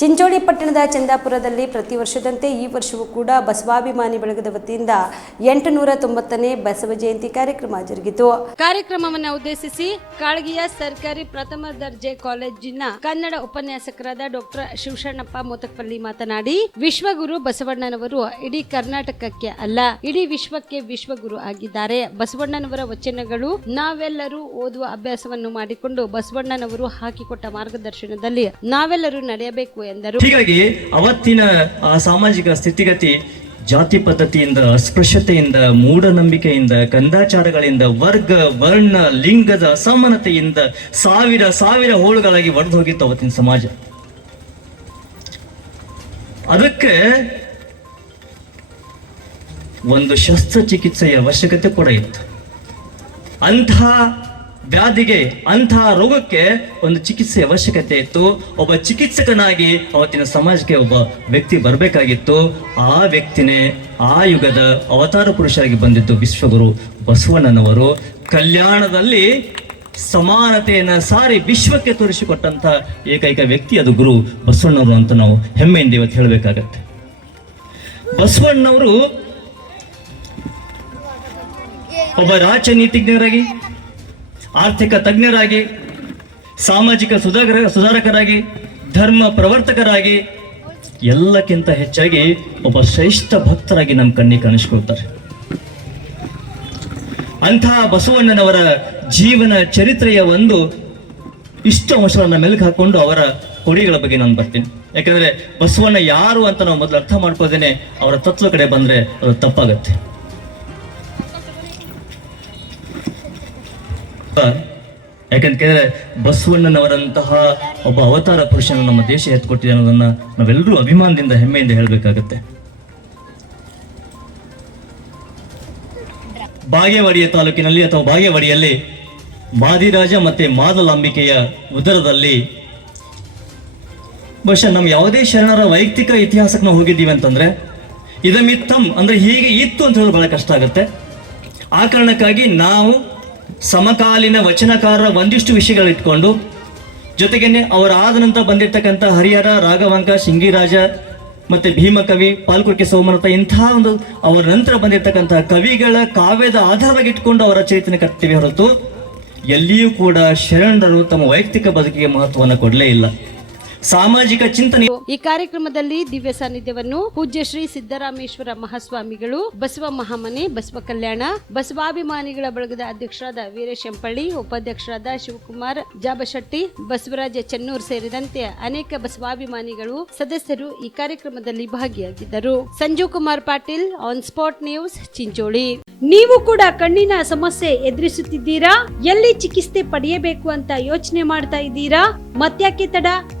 ಚಿಂಚೋಳಿ ಪಟ್ಟಣದ ಚಂದಾಪುರದಲ್ಲಿ ಪ್ರತಿ ವರ್ಷದಂತೆ ಈ ವರ್ಷವೂ ಕೂಡ ಬಸವಾಭಿಮಾನಿ ಬಳಗದ ವತಿಯಿಂದ ಎಂಟುನೂರ ತೊಂಬತ್ತನೇ ಬಸವ ಜಯಂತಿ ಕಾರ್ಯಕ್ರಮ ಜರುಗಿತು. ಕಾರ್ಯಕ್ರಮವನ್ನು ಉದ್ದೇಶಿಸಿ ಕಾಳಗಿಯ ಸರ್ಕಾರಿ ಪ್ರಥಮ ದರ್ಜೆ ಕಾಲೇಜಿನ ಕನ್ನಡ ಉಪನ್ಯಾಸಕರಾದ ಡಾಕ್ಟರ್ ಶಿವಶರಣಪ್ಪ ಮೋತಕಪಲ್ಲಿ ಮಾತನಾಡಿ, ವಿಶ್ವಗುರು ಬಸವಣ್ಣನವರು ಇಡೀ ಕರ್ನಾಟಕಕ್ಕೆ ಅಲ್ಲ, ಇಡೀ ವಿಶ್ವಕ್ಕೆ ವಿಶ್ವಗುರು ಆಗಿದ್ದಾರೆ. ಬಸವಣ್ಣನವರ ವಚನಗಳು ನಾವೆಲ್ಲರೂ ಓದುವ ಅಭ್ಯಾಸವನ್ನು ಮಾಡಿಕೊಂಡು ಬಸವಣ್ಣನವರು ಹಾಕಿಕೊಟ್ಟ ಮಾರ್ಗದರ್ಶನದಲ್ಲಿ ನಾವೆಲ್ಲರೂ ನಡೆಯಬೇಕು ಎಂದರು. ಹೀಗಾಗಿ ಅವತ್ತಿನ, ಆ, ಸಾಮಾಜಿಕ ಸ್ಥಿತಿಗತಿ, ಜಾತಿ ಪದ್ಧತಿಯಿಂದ, ಅಸ್ಪೃಶ್ಯತೆಯಿಂದ, ಮೂಢನಂಬಿಕೆಯಿಂದ ಕಂದಾಚಾರಗಳಿಂದ ವರ್ಗ, ವರ್ಣ, ಲಿಂಗದ ಅಸಮಾನತೆಯಿಂದ ಸಾವಿರ ಸಾವಿರ ಹೋಳುಗಳಾಗಿ ಒಡೆದು ಹೋಗಿತ್ತು ಅವತ್ತಿನ ಸಮಾಜ. ಅದಕ್ಕೆ ಒಂದು ಶಸ್ತ್ರಚಿಕಿತ್ಸೆಯ ಅವಶ್ಯಕತೆ ಕೂಡ ಇತ್ತು. ಅಂತಹ ವ್ಯಾಧಿಗೆ ಅಂತಹ ರೋಗಕ್ಕೆ ಒಂದು ಚಿಕಿತ್ಸೆ ಅವಶ್ಯಕತೆ ಇತ್ತು. ಒಬ್ಬ ಚಿಕಿತ್ಸಕನಾಗಿ ಅವತ್ತಿನ ಸಮಾಜಕ್ಕೆ ಒಬ್ಬ ವ್ಯಕ್ತಿ ಬರಬೇಕಾಗಿತ್ತು. ಆ ವ್ಯಕ್ತಿನೇ ಆ ಯುಗದ ಅವತಾರ ಪುರುಷರಾಗಿ ಬಂದಿದ್ದು ವಿಶ್ವಗುರು ಬಸವಣ್ಣನವರು. ಕಲ್ಯಾಣದಲ್ಲಿ ಸಮಾನತೆಯನ್ನ ಸಾರಿ ವಿಶ್ವಕ್ಕೆ ತೋರಿಸಿಕೊಟ್ಟಂತ ಏಕೈಕ ವ್ಯಕ್ತಿ ಅದು ಗುರು ಬಸವಣ್ಣವರು ಅಂತ ನಾವು ಹೆಮ್ಮೆಯಿಂದ ಇವತ್ತು ಹೇಳಬೇಕಾಗತ್ತೆ. ಬಸವಣ್ಣವರು ಒಬ್ಬ ರಾಜನೀತಿಜ್ಞರಾಗಿ ಆರ್ಥಿಕ ತಜ್ಞರಾಗಿ, ಸಾಮಾಜಿಕ ಸುಧಾಕರ ಸುಧಾರಕರಾಗಿ, ಧರ್ಮ ಪ್ರವರ್ತಕರಾಗಿ, ಎಲ್ಲಕ್ಕಿಂತ ಹೆಚ್ಚಾಗಿ ಒಬ್ಬ ಶ್ರೇಷ್ಠ ಭಕ್ತರಾಗಿ ನಮ್ಮ ಕಣ್ಣಿಗೆ ಕಾಣಿಸ್ಕೊಳ್ತಾರೆ. ಅಂತಹ ಬಸವಣ್ಣನವರ ಜೀವನ ಚರಿತ್ರೆಯ ಒಂದು ಇಷ್ಟು ಅಂಶಗಳನ್ನ ಮೆಲುಕು ಹಾಕೊಂಡು ಅವರ ಕೊಡಿಗಳ ಬಗ್ಗೆ ನಾನು ಬರ್ತೀನಿ. ಯಾಕಂದ್ರೆ ಬಸವಣ್ಣ ಯಾರು ಅಂತ ನಾವು ಮೊದಲು ಅರ್ಥ ಮಾಡ್ಕೋದೇನೆ ಅವರ ತತ್ವ ಕಡೆ ಬಂದ್ರೆ ಅದು ತಪ್ಪಾಗತ್ತೆ. ಯಾಕಂತ ಕೇಳಿದ್ರೆ ಬಸವಣ್ಣನವರಂತಹ ಒಬ್ಬ ಅವತಾರ ಪುರುಷನ ನಮ್ಮ ದೇಶ ಎತ್ಕೊಟ್ಟಿದೆ ಅನ್ನೋದನ್ನ ನಾವೆಲ್ಲರೂ ಅಭಿಮಾನದಿಂದ, ಹೆಮ್ಮೆಯಿಂದ ಹೇಳಬೇಕಾಗತ್ತೆ. ಬಾಗೇವಾಡಿಯ ತಾಲೂಕಿನಲ್ಲಿ ಅಥವಾ ಬಾಗೇವಾಡಿಯಲ್ಲಿ ಮಾದಿರಾಜ ಮತ್ತೆ ಮಾದಲಾಂಬಿಕೆಯ ಉದರದಲ್ಲಿ ಬಹುಶಃ ನಮ್ಮ ಯಾವುದೇ ಶರಣರ ವೈಯಕ್ತಿಕ ಇತಿಹಾಸಕ್ಕೆ ನಾವು ಹೋಗಿದ್ದೀವಿ ಅಂತಂದ್ರೆ ಇದಮಿತ್ತಂ ಅಂದ್ರೆ ಹೀಗೆ ಇತ್ತು ಅಂತ ಹೇಳೋದು ಬಹಳ ಕಷ್ಟ ಆಗುತ್ತೆ. ಆ ಕಾರಣಕ್ಕಾಗಿ ನಾವು ಸಮಕಾಲೀನ ವಚನಕಾರರ ಒಂದಿಷ್ಟು ವಿಷಯಗಳಿಟ್ಕೊಂಡು ಜೊತೆಗೇನೆ ಅವರ ಆದ ನಂತರ ಬಂದಿರತಕ್ಕಂಥ ಹರಿಹರ, ರಾಘವಂಕ, ಶಿಂಗಿರಾಜ ಮತ್ತೆ ಭೀಮಕವಿ, ಪಾಲ್ಕುರ್ಕೆ ಸೋಮನಾಥ ಇಂಥ ಒಂದು ಅವರ ನಂತರ ಬಂದಿರತಕ್ಕಂತಹ ಕವಿಗಳ ಕಾವ್ಯದ ಆಧಾರವಾಗಿ ಇಟ್ಕೊಂಡು ಅವರ ಚೈತನ್ಯ ಕಟ್ತೀವಿ ಹೊರತು ಎಲ್ಲಿಯೂ ಕೂಡ ಶರಣರು ತಮ್ಮ ವೈಯಕ್ತಿಕ ಬದುಕಿಗೆ ಮಹತ್ವವನ್ನು ಕೊಡಲೇ ಇಲ್ಲ. ಸಾಮಾಜಿಕ ಚಿಂತನೆ ಈ ಕಾರ್ಯಕ್ರಮದಲ್ಲಿ ದಿವ್ಯ ಸಾನ್ನಿಧ್ಯವನ್ನು ಪೂಜ್ಯ ಶ್ರೀ ಸಿದ್ದರಾಮೇಶ್ವರ ಮಹಾಸ್ವಾಮಿಗಳು ಬಸವ ಮಹಾಮನೆ ಬಸವ ಕಲ್ಯಾಣ ಬಸವಾಭಿಮಾನಿಗಳ ಬಳಗದ ಅಧ್ಯಕ್ಷರಾದ ವೀರೇಶ್ ಎಂಪಳ್ಳಿ ಉಪಾಧ್ಯಕ್ಷರಾದ ಶಿವಕುಮಾರ್ ಜಾಬಶೆಟ್ಟಿ ಬಸವರಾಜ ಚೆನ್ನೂರ್ ಸೇರಿದಂತೆ ಅನೇಕ ಬಸವಾಭಿಮಾನಿಗಳು ಸದಸ್ಯರು ಈ ಕಾರ್ಯಕ್ರಮದಲ್ಲಿ ಭಾಗಿಯಾಗಿದ್ದರು. Sanjeev Kumar Patil on spot news Chincholi. ನೀವು ಕೂಡ ಕಣ್ಣಿನ ಸಮಸ್ಯೆ ಎದುರಿಸುತ್ತಿದ್ದೀರಾ? ಎಲ್ಲಿ ಚಿಕಿತ್ಸೆ ಪಡೆಯಬೇಕು ಅಂತ ಯೋಚನೆ ಮಾಡ್ತಾ ಇದ್ದೀರಾ? ಮತ್ಯಾಕೆ ತಡ?